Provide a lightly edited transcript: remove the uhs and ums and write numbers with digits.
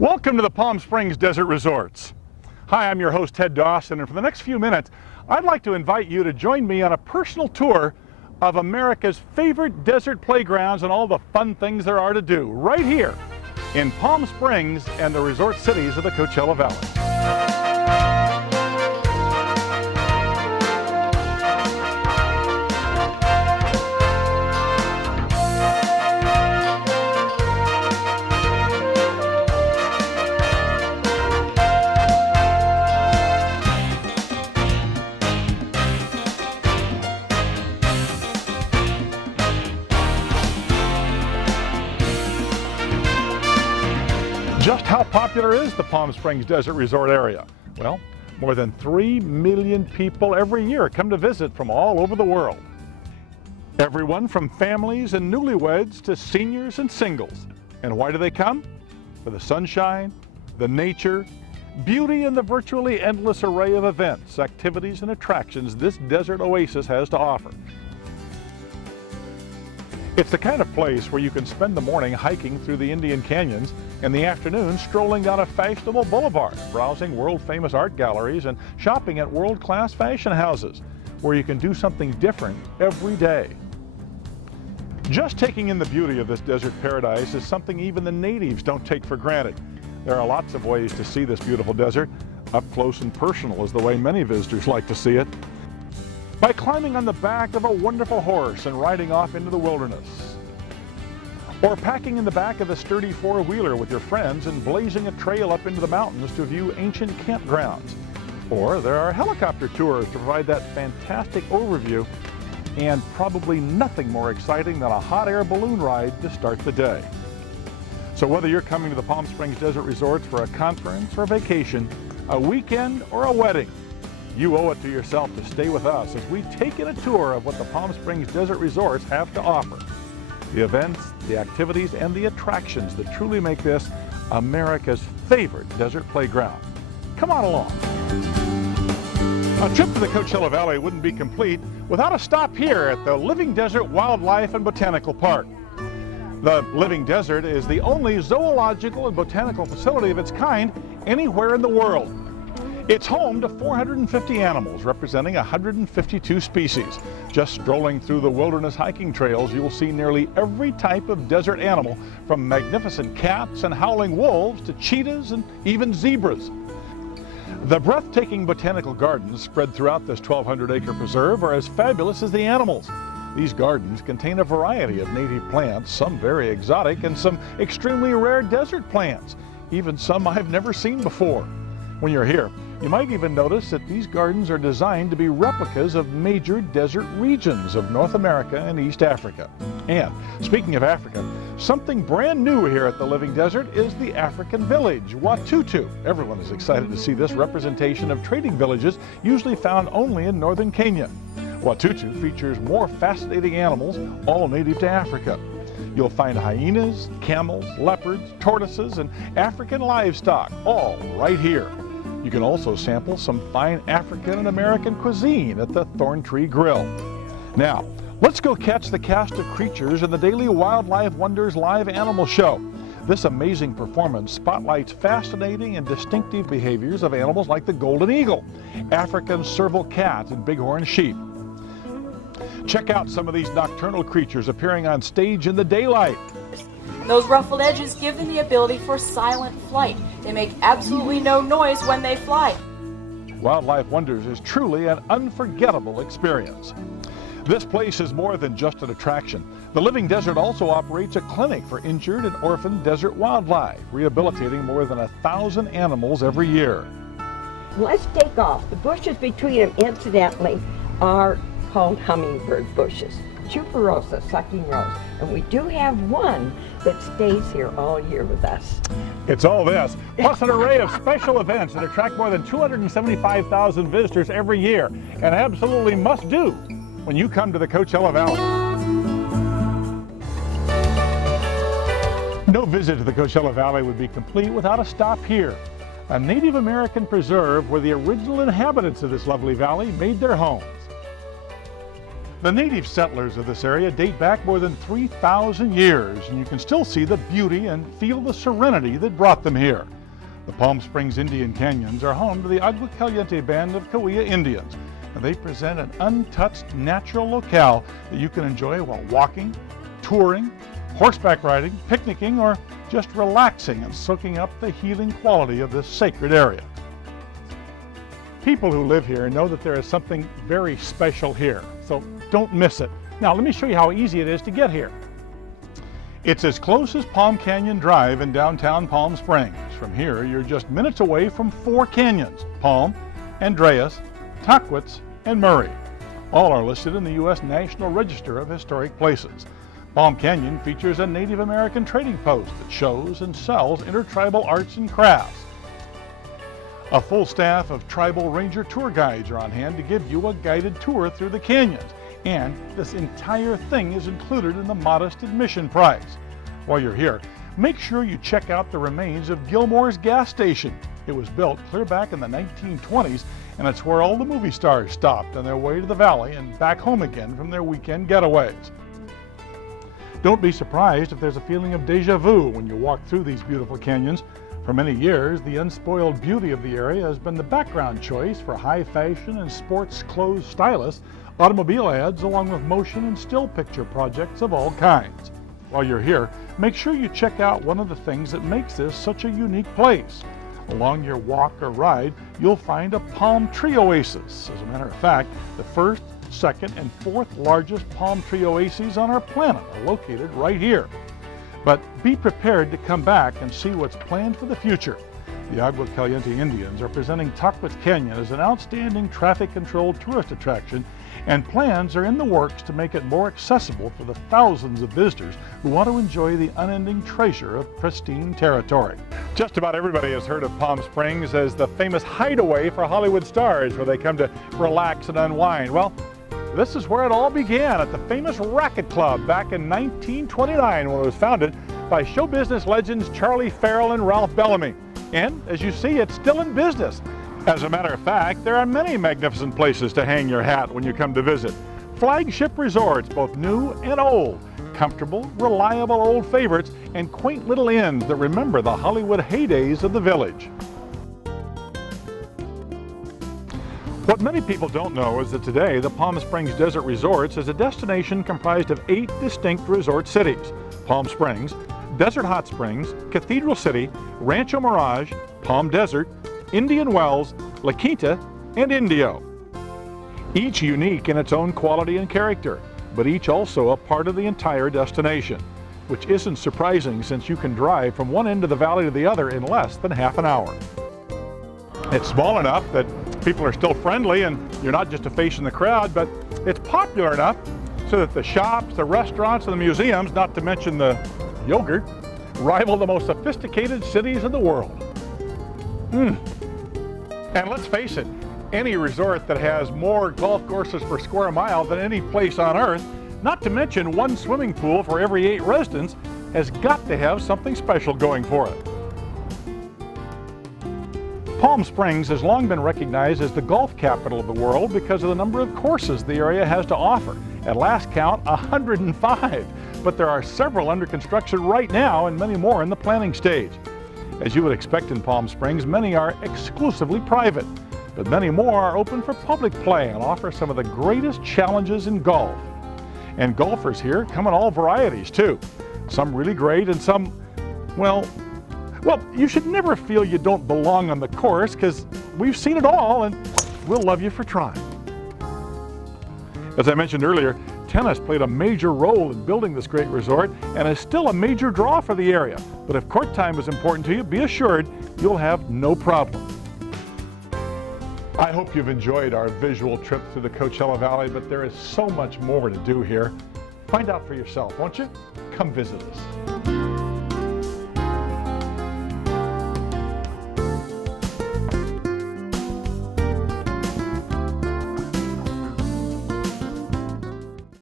Welcome to the Palm Springs Desert Resorts. Hi, I'm your host Ted Dawson, and for the next few minutes I'd like to invite you to join me on a personal tour of America's favorite desert playgrounds and all the fun things there are to do right here in Palm Springs and the resort cities of the Coachella Valley. Just how popular is the Palm Springs Desert Resort area? Well, more than 3 million people every year come to visit from all over the world. Everyone from families and newlyweds to seniors and singles. And why do they come? For the sunshine, the nature, beauty, and the virtually endless array of events, activities, and attractions this desert oasis has to offer. It's the kind of place where you can spend the morning hiking through the Indian Canyons and the afternoon strolling down a fashionable boulevard, browsing world-famous art galleries and shopping at world-class fashion houses, where you can do something different every day. Just taking in the beauty of this desert paradise is something even the natives don't take for granted. There are lots of ways to see this beautiful desert. Up close and personal is the way many visitors like to see it. By climbing on the back of a wonderful horse and riding off into the wilderness. Or packing in the back of a sturdy four-wheeler with your friends and blazing a trail up into the mountains to view ancient campgrounds. Or there are helicopter tours to provide that fantastic overview, and probably nothing more exciting than a hot air balloon ride to start the day. So whether you're coming to the Palm Springs Desert Resorts for a conference or vacation, a weekend or a wedding, you owe it to yourself to stay with us as we take in a tour of what the Palm Springs Desert Resorts have to offer. The events, the activities, and the attractions that truly make this America's favorite desert playground. Come on along. A trip to the Coachella Valley wouldn't be complete without a stop here at the Living Desert Wildlife and Botanical Park. The Living Desert is the only zoological and botanical facility of its kind anywhere in the world. It's home to 450 animals representing 152 species. Just strolling through the wilderness hiking trails, you will see nearly every type of desert animal, from magnificent cats and howling wolves to cheetahs and even zebras. The breathtaking botanical gardens spread throughout this 1,200-acre preserve are as fabulous as the animals. These gardens contain a variety of native plants, some very exotic and some extremely rare desert plants, even some I've never seen before. When you're here, you might even notice that these gardens are designed to be replicas of major desert regions of North America and East Africa. And speaking of Africa, something brand new here at the Living Desert is the African village, Watutu. Everyone is excited to see this representation of trading villages usually found only in northern Kenya. Watutu features more fascinating animals, all native to Africa. You'll find hyenas, camels, leopards, tortoises, and African livestock, all right here. You can also sample some fine African and American cuisine at the Thorntree Grill. Now, let's go catch the cast of creatures in the Daily Wildlife Wonders live animal show. This amazing performance spotlights fascinating and distinctive behaviors of animals like the golden eagle, African serval cat, and bighorn sheep. Check out some of these nocturnal creatures appearing on stage in the daylight. Those ruffled edges give them the ability for silent flight. They make absolutely no noise when they fly. Wildlife Wonders is truly an unforgettable experience. This place is more than just an attraction. The Living Desert also operates a clinic for injured and orphaned desert wildlife, rehabilitating more than 1,000 animals every year. Let's take off. The bushes between them, incidentally, are called hummingbird bushes. Tuberosa, sucking rose. And we do have one that stays here all year with us. It's all this, plus an array of special events that attract more than 275,000 visitors every year, and absolutely must do when you come to the Coachella Valley. No visit to the Coachella Valley would be complete without a stop here, a Native American preserve where the original inhabitants of this lovely valley made their homes. The native settlers of this area date back more than 3,000 years, and you can still see the beauty and feel the serenity that brought them here. The Palm Springs Indian Canyons are home to the Agua Caliente Band of Cahuilla Indians, and they present an untouched natural locale that you can enjoy while walking, touring, horseback riding, picnicking, or just relaxing and soaking up the healing quality of this sacred area. People who live here know that there is something very special here, so don't miss it. Now let me show you how easy it is to get here. It's as close as Palm Canyon Drive in downtown Palm Springs. From here, you're just minutes away from 4 canyons: Palm, Andreas, Tahquitz, and Murray. All are listed in the U.S. National Register of Historic Places. Palm Canyon features a Native American trading post that shows and sells intertribal arts and crafts. A full staff of tribal ranger tour guides are on hand to give you a guided tour through the canyons, and this entire thing is included in the modest admission price. While you're here, make sure you check out the remains of Gilmore's gas station. It was built clear back in the 1920s, and it's where all the movie stars stopped on their way to the valley and back home again from their weekend getaways. Don't be surprised if there's a feeling of déjà vu when you walk through these beautiful canyons. For many years, the unspoiled beauty of the area has been the background choice for high fashion and sports clothes stylists, automobile ads, along with motion and still picture projects of all kinds. While you're here, make sure you check out one of the things that makes this such a unique place. Along your walk or ride, you'll find a palm tree oasis. As a matter of fact, the first, second, and fourth largest palm tree oases on our planet are located right here. But be prepared to come back and see what's planned for the future. The Agua Caliente Indians are presenting Tahquitz Canyon as an outstanding traffic-controlled tourist attraction, and plans are in the works to make it more accessible for the thousands of visitors who want to enjoy the unending treasure of pristine territory. Just about everybody has heard of Palm Springs as the famous hideaway for Hollywood stars, where they come to relax and unwind. Well, this is where it all began, at the famous Racquet Club back in 1929, when it was founded by show business legends Charlie Farrell and Ralph Bellamy. And as you see, it's still in business. As a matter of fact, there are many magnificent places to hang your hat when you come to visit. Flagship resorts, both new and old. Comfortable, reliable old favorites, and quaint little inns that remember the Hollywood heydays of the village. What many people don't know is that today the Palm Springs Desert Resorts is a destination comprised of 8 distinct resort cities: Palm Springs, Desert Hot Springs, Cathedral City, Rancho Mirage, Palm Desert, Indian Wells, La Quinta, and Indio. Each unique in its own quality and character, but each also a part of the entire destination, which isn't surprising since you can drive from one end of the valley to the other in less than half an hour. It's small enough that people are still friendly and you're not just a face in the crowd, but it's popular enough so that the shops, the restaurants, and the museums, not to mention the yogurt, rival the most sophisticated cities in the world. And let's face it, any resort that has more golf courses per square mile than any place on earth, not to mention one swimming pool for every 8 residents, has got to have something special going for it. Palm Springs has long been recognized as the golf capital of the world because of the number of courses the area has to offer. At last count, 105, but there are several under construction right now and many more in the planning stage. As you would expect in Palm Springs, many are exclusively private, but many more are open for public play and offer some of the greatest challenges in golf. And golfers here come in all varieties too. Some really great and some, well, you should never feel you don't belong on the course, because we've seen it all and we'll love you for trying. As I mentioned earlier, tennis played a major role in building this great resort and is still a major draw for the area. But if court time is important to you, be assured you'll have no problem. I hope you've enjoyed our visual trip through the Coachella Valley, but there is so much more to do here. Find out for yourself, won't you? Come visit us.